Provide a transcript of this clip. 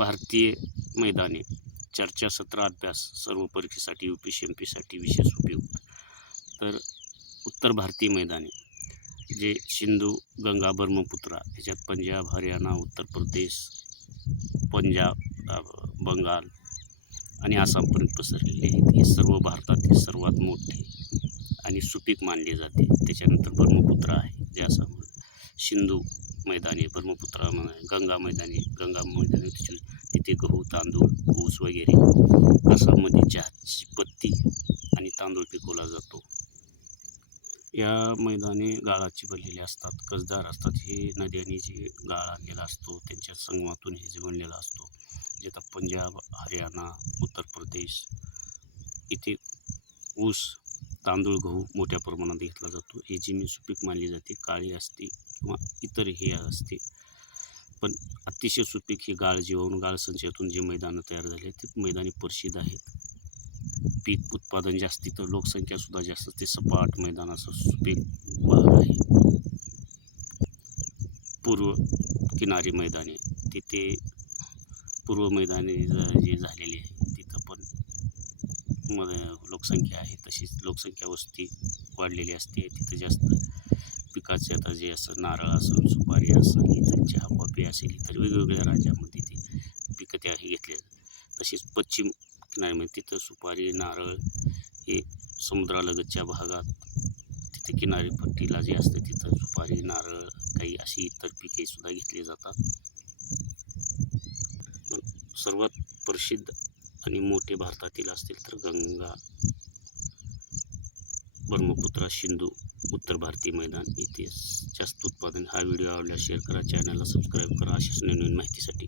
भारतीय मैदाने चर्चासत्र अभ्यास सर्व परीक्षेसाठी UPSC-MP साठी विशेष उपयुक्त. तर उत्तर भारतीय मैदाने जे सिंधू, गंगा, ब्रह्मपुत्रा ह्याच्यात पंजाब, हरियाणा, उत्तर प्रदेश, पंजाब, बंगाल आणि आसामपर्यंत पसरलेले आहेत. हे सर्व भारतातील सर्वात मोठे आणि सुपीक मानले जाते. त्याच्यानंतर ब्रह्मपुत्रा आहे जे आसाम, सिंधू मैदानी, ब्रह्मपुत्रा गंगा मैदानी तिथे गहू, तांदूळ, ऊस वगैरे. आसाममध्ये चहाची पत्ती आणि तांदूळ पिकवला जातो. या मैदाने गाळाची बनलेली असतात, कसदार असतात. हे नद्यांनी जे गाळ आणलेला असतो त्यांच्या संगमातून हे जे बनलेला असतो. जे आता पंजाब, हरियाणा, उत्तर प्रदेश इथे ऊस, तांदूळ, गहू मोठ्या प्रमाणात घेतला जातो. ही जमीन सुपीक मानली जाते, काळी असते किंवा इतर हे असते. पण अतिशय सुपीक ही गाळ जीवाणू गाळ संचयातून जे मैदानं तयार झाले ते मैदानी प्रसिद्ध आहेत. पीक उत्पादन जास्ती तर लोकसंख्यासुद्धा जास्त, ते सपाट मैदान असं सुपीक भाग आहे. पूर्व किनारी मैदाने, तिथे पूर्व मैदाने जे झालेले आहे तिथं पण लोकसंख्या आहे. तशीच लोकसंख्या वस्ती वाढलेली असते. तिथं जास्त पिकाचे आता जे असं नारळ असेल, सुपारी असेल, इतर चहा, कॉफी असेल, इतर वेगवेगळ्या राज्यामध्ये ते पिकं त्या घेतले. तसेच पश्चिम किनाऱ्यामध्ये तिथं सुपारी, नारळ हे समुद्रालगतच्या भागात तिथे किनारीपट्टीला जे असतं तिथं सुपारी, नारळ, काही अशी इतर पिकेसुद्धा घेतली जातात. सर्वात प्रसिद्ध आणि मोठे भारतातील असतील तर गंगा, ब्रह्मपुत्रा, सिंधू, उत्तर भारतीय मैदान इथे जास्त उत्पादन. हा व्हिडिओ आवडल्यास शेअर करा, चॅनलला सबस्क्राईब करा अशाच नवीन माहितीसाठी.